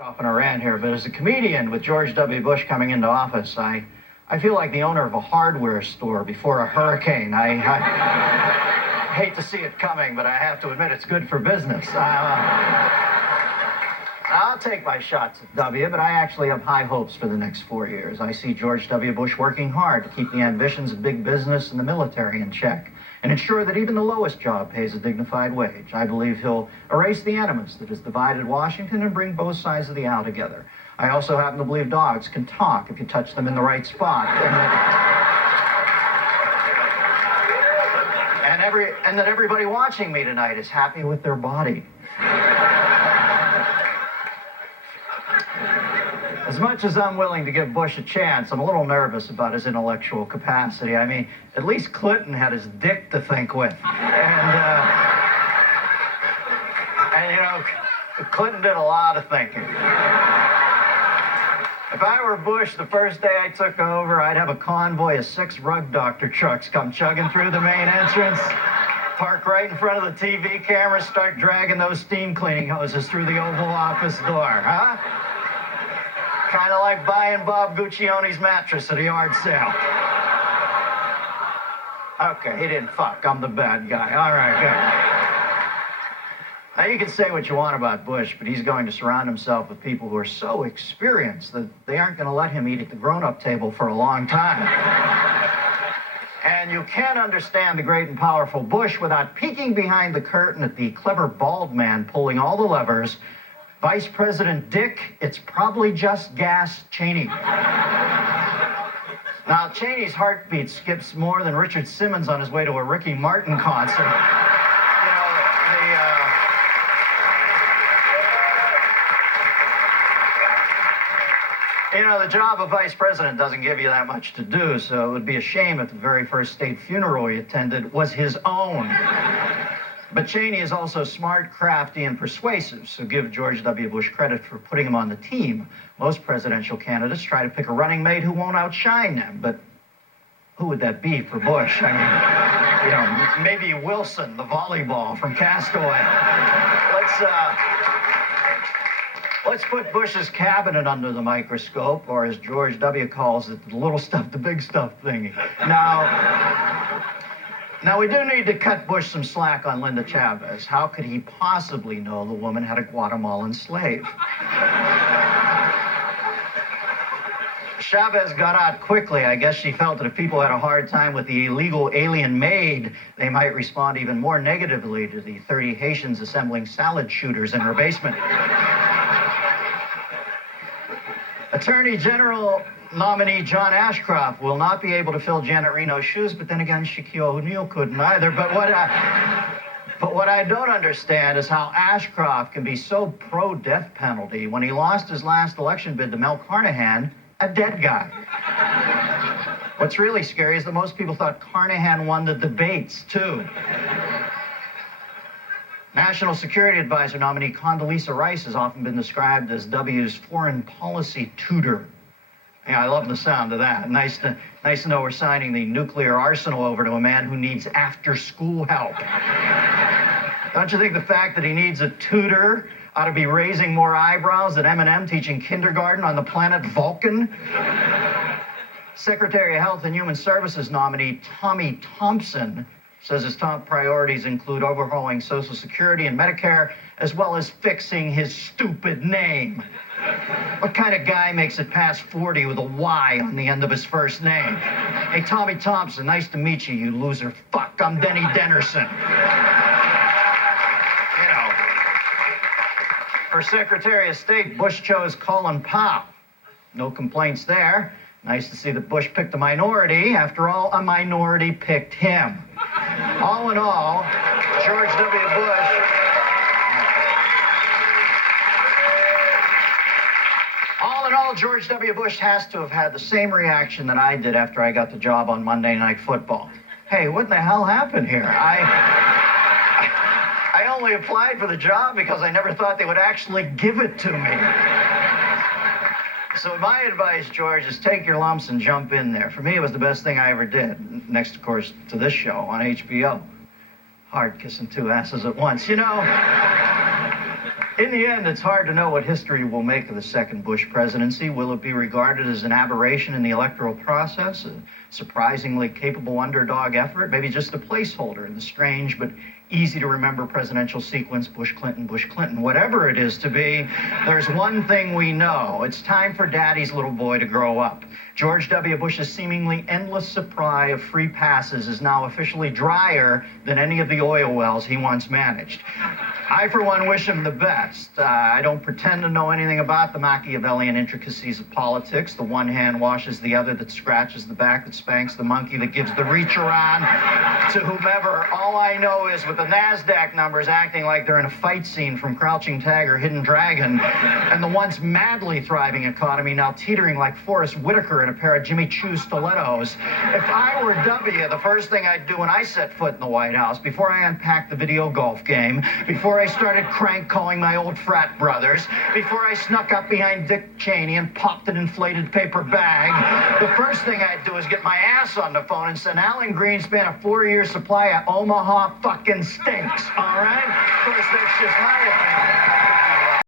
Off on a rant here, but as a comedian with George W. Bush coming into office, I feel like the owner of a hardware store before a hurricane. I hate to see it coming, but I have to admit it's good for business. I'll take my shots at W, but I actually have high hopes for the next 4 years. I see George W. Bush working hard to keep the ambitions of big business and the military in check and ensure that even the lowest job pays a dignified wage. I believe he'll erase the animus that has divided Washington and bring both sides of the aisle together. I also happen to believe dogs can talk if you touch them in the right spot. And that everybody watching me tonight is happy with their body. As much as I'm willing to give Bush a chance, I'm a little nervous about his intellectual capacity. I mean, at least Clinton had his dick to think with. And you know, Clinton did a lot of thinking. If I were Bush, the first day I took over, I'd have a convoy of 6 rug doctor trucks come chugging through the main entrance, park right in front of the TV cameras, start dragging those steam cleaning hoses through the Oval Office door, huh? Kind of like buying Bob Guccione's mattress at a yard sale. Okay, he didn't fuck. I'm the bad guy. All right, good. Now, you can say what you want about Bush, but he's going to surround himself with people who are so experienced that they aren't going to let him eat at the grown-up table for a long time. And you can't understand the great and powerful Bush without peeking behind the curtain at the clever bald man pulling all the levers, Vice President Dick, it's probably just gas, Cheney. Now, Cheney's heartbeat skips more than Richard Simmons on his way to a Ricky Martin concert. The job of vice president doesn't give you that much to do, so it would be a shame if the very first state funeral he attended was his own. But Cheney is also smart, crafty, and persuasive, so give George W. Bush credit for putting him on the team. Most presidential candidates try to pick a running mate who won't outshine them, but who would that be for Bush? I mean, maybe Wilson, the volleyball from Castaway. Let's put Bush's cabinet under the microscope, or as George W. calls it, the little stuff, the big stuff thingy. Now, we do need to cut Bush some slack on Linda Chavez. How could he possibly know the woman had a Guatemalan slave? Chavez got out quickly. I guess she felt that if people had a hard time with the illegal alien maid, they might respond even more negatively to the 30 Haitians assembling salad shooters in her basement. Attorney General nominee John Ashcroft will not be able to fill Janet Reno's shoes, but then again, Shaquille O'Neal couldn't either. But what I don't understand is how Ashcroft can be so pro-death penalty when he lost his last election bid to Mel Carnahan, a dead guy. What's really scary is that most people thought Carnahan won the debates, too. National Security Advisor nominee Condoleezza Rice has often been described as W's foreign policy tutor. Yeah, I love the sound of that. Nice to know we're signing the nuclear arsenal over to a man who needs after-school help. Don't you think the fact that he needs a tutor ought to be raising more eyebrows than Eminem teaching kindergarten on the planet Vulcan? Secretary of Health and Human Services nominee Tommy Thompson says his top priorities include overhauling Social Security and Medicare, as well as fixing his stupid name. What kind of guy makes it past 40 with a Y on the end of his first name? Hey, Tommy Thompson, nice to meet you, you loser fuck. I'm Denny Dennerson. For Secretary of State, Bush chose Colin Powell. No complaints there. Nice to see that Bush picked a minority. After all, a minority picked him. All in all, George W. Bush... George W. Bush has to have had the same reaction that I did after I got the job on Monday Night Football. Hey, what the hell happened here? I only applied for the job because I never thought they would actually give it to me. So my advice, George, is take your lumps and jump in there. For me, it was the best thing I ever did. Next, of course, to this show on HBO. Hard kissing 2 asses at once. In the end, it's hard to know what history will make of the second Bush presidency. Will it be regarded as an aberration in the electoral process, a surprisingly capable underdog effort, maybe just a placeholder in the strange but easy to remember presidential sequence, Bush, Clinton, Bush, Clinton? Whatever it is to be, there's one thing we know. It's time for daddy's little boy to grow up. George W. Bush's seemingly endless supply of free passes is now officially drier than any of the oil wells he once managed. I, for one, wish him the best. I don't pretend to know anything about the Machiavellian intricacies of politics. The one hand washes the other, that scratches the back, that spanks the monkey, that gives the reach around to whomever. All I know is with the NASDAQ numbers acting like they're in a fight scene from Crouching Tiger, Hidden Dragon, and the once madly thriving economy now teetering like Forrest Whitaker in a pair of Jimmy Choo stilettos. If I were W, the first thing I'd do when I set foot in the White House, before I unpacked the video golf game, before I started crank calling my old frat brothers, before I snuck up behind Dick Cheney and popped an inflated paper bag, the first thing I'd do is get my ass on the phone and send Alan Greenspan a 4-year supply of Omaha fucking stinks, all right? Of course, that's just my opinion.